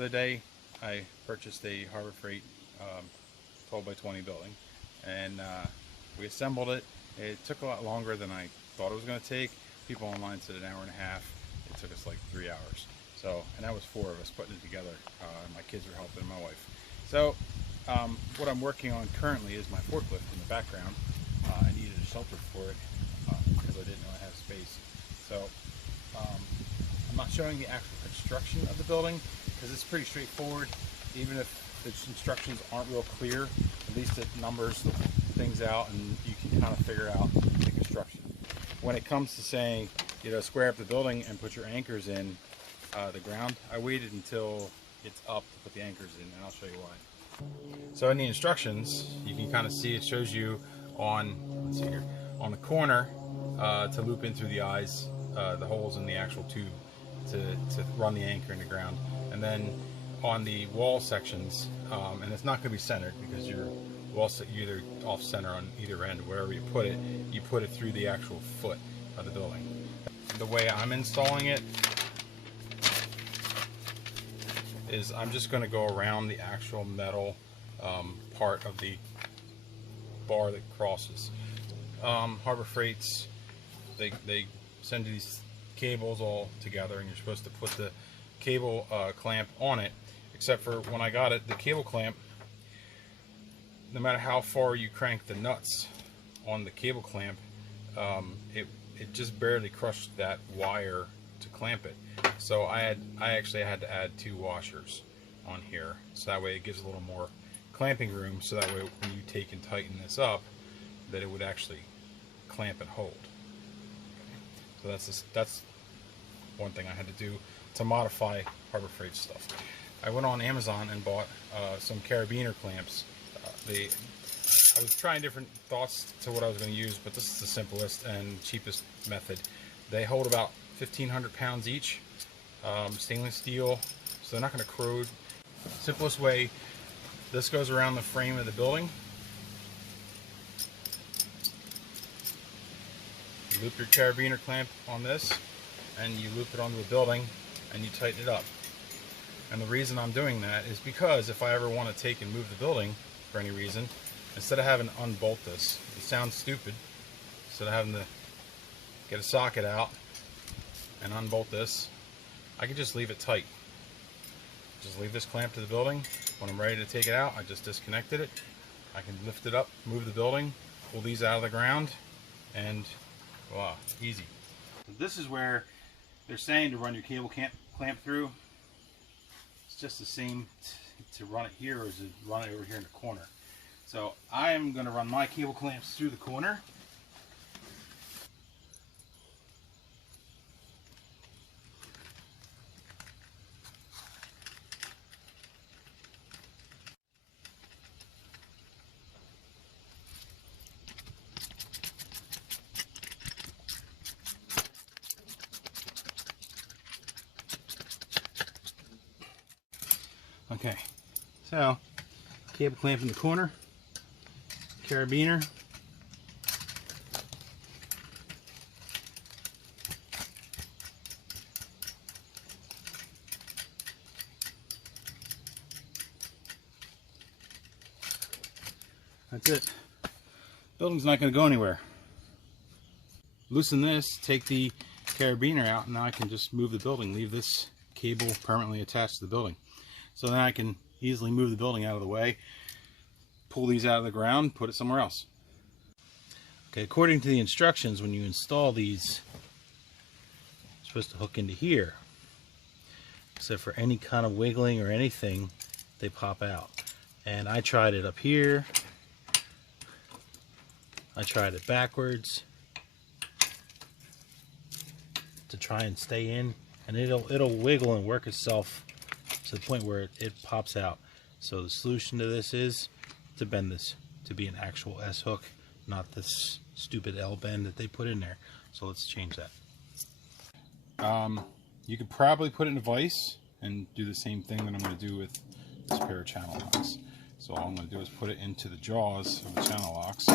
The other day I purchased a Harbor Freight 12 by 20 building, and we assembled it. It took a lot longer than I thought it was going to take. People online said an hour and a half. It took us like 3 hours. So, and that was 4 of us putting it together. My kids were helping, my wife. So what I'm working on currently is my forklift in the background. I needed a shelter for it because I didn't know I have space. So I'm not showing the actual construction of the building because it's pretty straightforward. Even if the instructions aren't real clear, at least it numbers things out and you can kind of figure out the construction. When it comes to saying, you know, square up the building and put your anchors in the ground, I waited until it's up to put the anchors in, and I'll show you why. So in the instructions, you can kind of see it shows you on, let's see here, on the corner to loop in through the eyes, the holes in the actual tube to run the anchor in the ground. And then on the wall sections, and it's not going to be centered because you're either off center on either end, wherever you put it through the actual foot of the building. The way I'm installing it is I'm just going to go around the actual metal part of the bar that crosses. Harbor Freights, they send you these cables all together, and you're supposed to put the cable clamp on it, except for when I got it, the cable clamp, no matter how far you crank the nuts on the cable clamp, it just barely crushed that wire to clamp it. So I actually had to add 2 washers on here, so that way it gives a little more clamping room, so that way when you take and tighten this up, that it would actually clamp and hold. Okay. So that's one thing I had to do to modify Harbor Freight stuff. I went on Amazon and bought some carabiner clamps. I was trying different thoughts to what I was going to use, but this is the simplest and cheapest method. They hold about 1,500 pounds each, stainless steel, so they're not going to corrode. Simplest way, this goes around the frame of the building. You loop your carabiner clamp on this, and you loop it onto the building, and you tighten it up. And the reason I'm doing that is because if I ever want to take and move the building for any reason, instead of having to unbolt this, it sounds stupid, instead of having to get a socket out and unbolt this, I can just leave it tight. Just leave this clamp to the building. When I'm ready to take it out, I just disconnected it. I can lift it up, move the building, pull these out of the ground, and voila, easy. This is where they're saying to run your cable clamp through. It's just the same to run it here as to run it over here in the corner. So I am going to run my cable clamps through the corner. Okay, so cable clamp in the corner, carabiner, that's it. Building's not going to go anywhere. Loosen this, take the carabiner out, and now I can just move the building, leave this cable permanently attached to the building. So then I can easily move the building out of the way, pull these out of the ground, put it somewhere else. Okay, according to the instructions, when you install these, you're supposed to hook into here. So for any kind of wiggling or anything, they pop out. And I tried it up here. I tried it backwards to try and stay in, and it'll wiggle and work itself to the point where it pops out. So the solution to this is to bend this to be an actual S hook, not this stupid L bend that they put in there. So let's change that. You could probably put it in a vise and do the same thing that I'm going to do with this pair of channel locks. So all I'm going to do is put it into the jaws of the channel locks,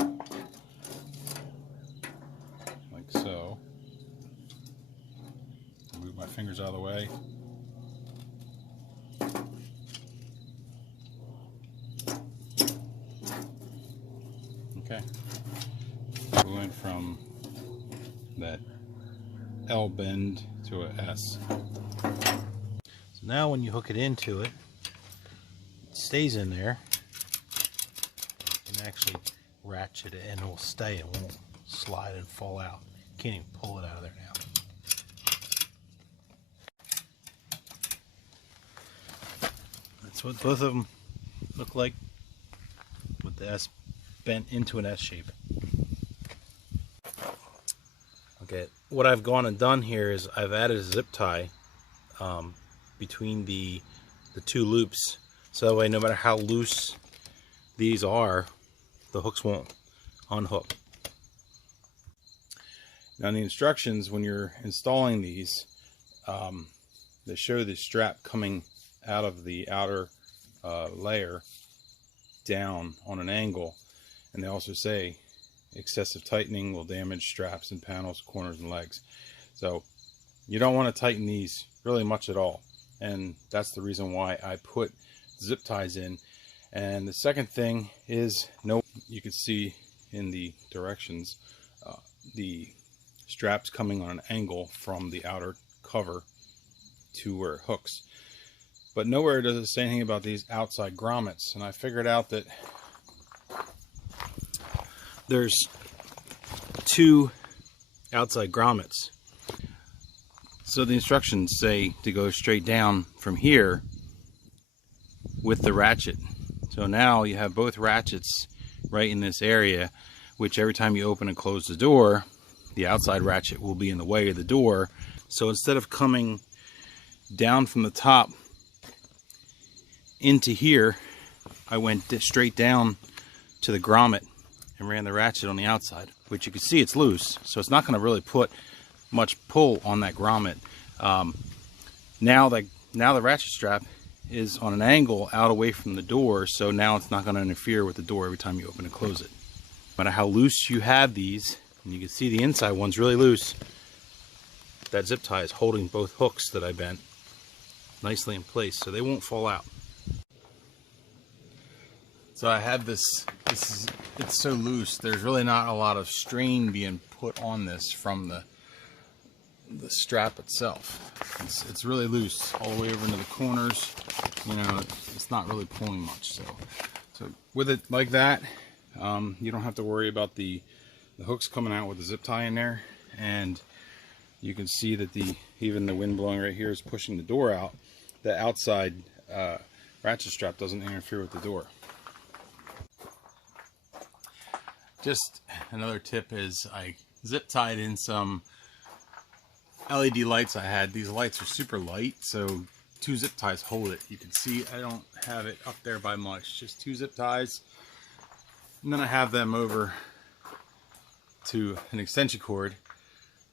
like so. Move my fingers out of the way. L bend to a S. So now when you hook it into it, it stays in there. You can actually ratchet it and it will stay. It won't slide and fall out. You can't even pull it out of there now. That's what both of them look like, with the S bent into an S shape. Okay, what I've gone and done here is I've added a zip tie between the two loops, so that way no matter how loose these are, the hooks won't unhook. Now in the instructions, when you're installing these, they show the strap coming out of the outer layer down on an angle, and they also say excessive tightening will damage straps and panels, corners, and legs. So you don't want to tighten these really much at all, and that's the reason why I put zip ties in. And the second thing is, you can see in the directions the straps coming on an angle from the outer cover to where it hooks. But nowhere does it say anything about these outside grommets, and I figured out that There's two outside grommets. So the instructions say to go straight down from here with the ratchet. So now you have both ratchets right in this area, which every time you open and close the door, the outside ratchet will be in the way of the door. So instead of coming down from the top into here, I went straight down to the grommet and ran the ratchet on the outside, which you can see it's loose, so it's not going to really put much pull on that grommet. Now the ratchet strap is on an angle out away from the door, so now it's not going to interfere with the door every time you open and close it. No matter how loose you have these, and you can see the inside one's really loose, that zip tie is holding both hooks that I bent nicely in place, so they won't fall out. So I have it's so loose, there's really not a lot of strain being put on this from the strap itself. It's really loose all the way over into the corners. You know, it's not really pulling much. So with it like that, you don't have to worry about the hooks coming out with the zip tie in there. And you can see that even the wind blowing right here is pushing the door out. The outside ratchet strap doesn't interfere with the door. Just another tip is I zip tied in some LED lights I had. These lights are super light, so 2 zip ties hold it. You can see I don't have it up there by much, just 2 zip ties. And then I have them over to an extension cord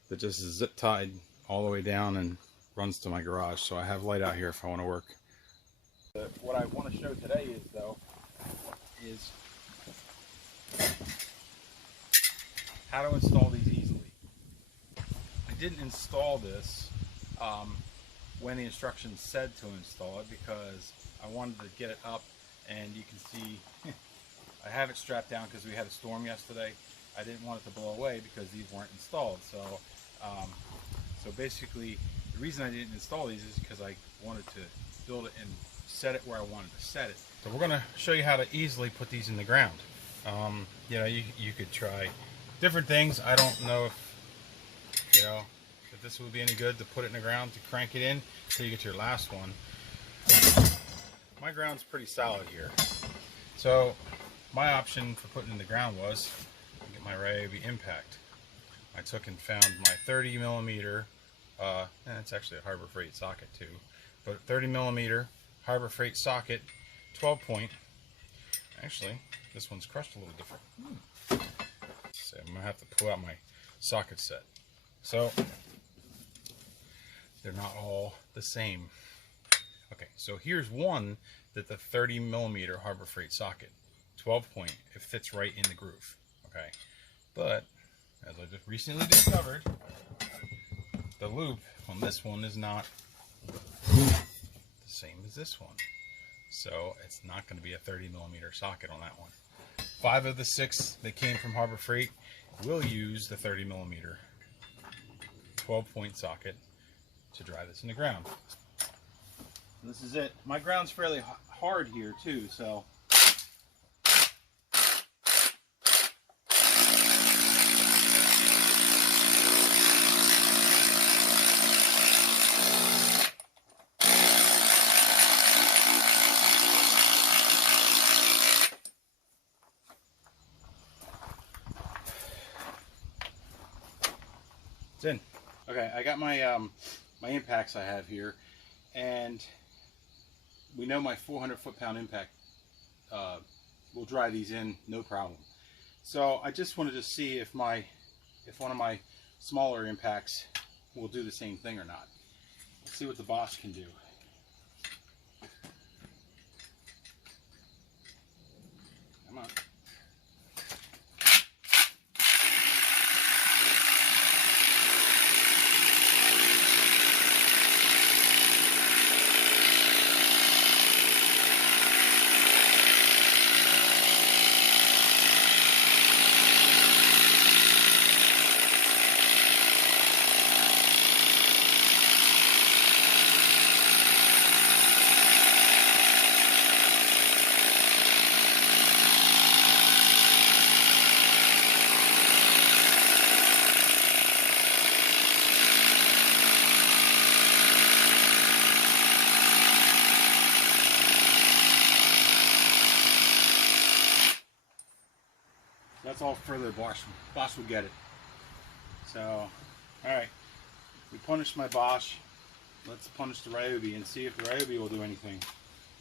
that just is zip tied all the way down and runs to my garage. So I have light out here if I want to work. What I want to show today is how to install these easily. I didn't install this when the instructions said to install it because I wanted to get it up, and you can see I have it strapped down because we had a storm yesterday. I didn't want it to blow away because these weren't installed. So basically the reason I didn't install these is because I wanted to build it and set it where I wanted to set it. So we're going to show you how to easily put these in the ground. You know, you could try different things. I don't know if this would be any good to put it in the ground to crank it in until you get to your last one. My ground's pretty solid here. So my option for putting it in the ground was to get my Ryobi Impact. I took and found my 30 millimeter, and it's actually a Harbor Freight socket too, but 30 millimeter Harbor Freight socket, 12 point. Actually, this one's crushed a little different. So I'm gonna have to pull out my socket set. So they're not all the same. Okay, so here's one that the 30 millimeter Harbor Freight socket, 12 point, it fits right in the groove. Okay, but as I just recently discovered, the loop on this one is not the same as this one. So it's not going to be a 30 millimeter socket on that one. 5 of the 6 that came from Harbor Freight will use the 30 millimeter 12-point socket to drive this in the ground. This is it. My ground's fairly hard here too, so it's in. Okay, I got my my impacts I have here, and we know my 400 foot-pound impact will drive these in no problem. So I just wanted to see if one of my smaller impacts will do the same thing or not. Let's see what the Bosch can do. Come on. That's all further Bosch will get it. So, alright. We punished my Bosch. Let's punish the Ryobi and see if the Ryobi will do anything.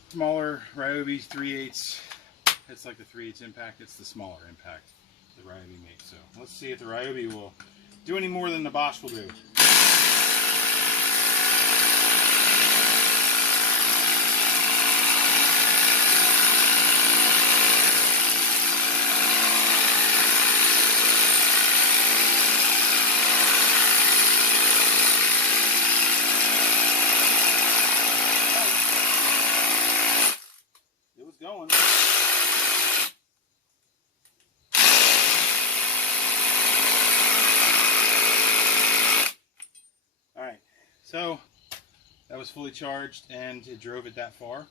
Smaller Ryobi's 3/8. It's like the 3/8 impact. It's the smaller impact the Ryobi makes. So let's see if the Ryobi will do any more than the Bosch will do. Going. Alright, so that was fully charged and it drove it that far.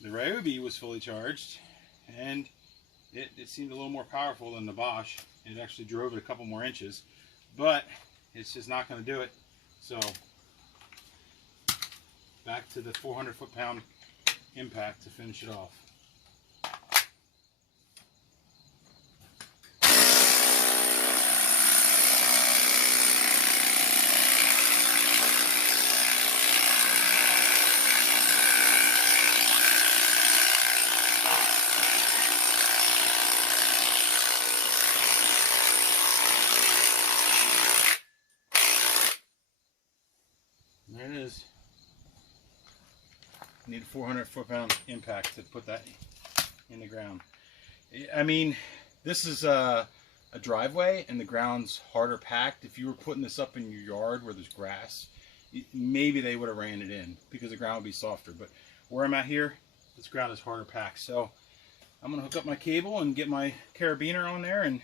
The Ryobi was fully charged and it seemed a little more powerful than the Bosch. It actually drove it a couple more inches, but it's just not going to do it. So back to the 400 foot-pound impact to finish it off. There it is. Need a 400 foot-pound impact to put that in the ground. I mean, this is a driveway and the ground's harder packed. If you were putting this up in your yard where there's grass, maybe they would have ran it in because the ground would be softer. But where I'm at here, this ground is harder packed. So I'm going to hook up my cable and get my carabiner on there and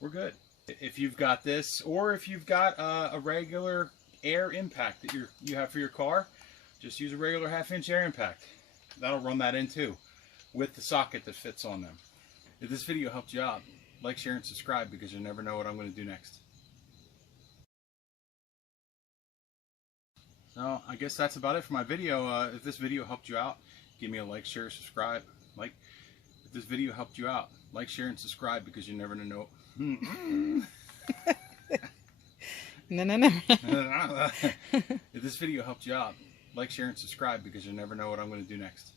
we're good. If you've got this, or if you've got a regular air impact that you have for your car, just use a regular 1/2 air impact. That'll run that in too, with the socket that fits on them. If this video helped you out, like, share, and subscribe because you never know what I'm going to do next. So I guess that's about it for my video. If this video helped you out, give me a like, share, subscribe. If this video helped you out, like, share, and subscribe because you never know. No. If this video helped you out, like, share, and subscribe because you never know what I'm going to do next.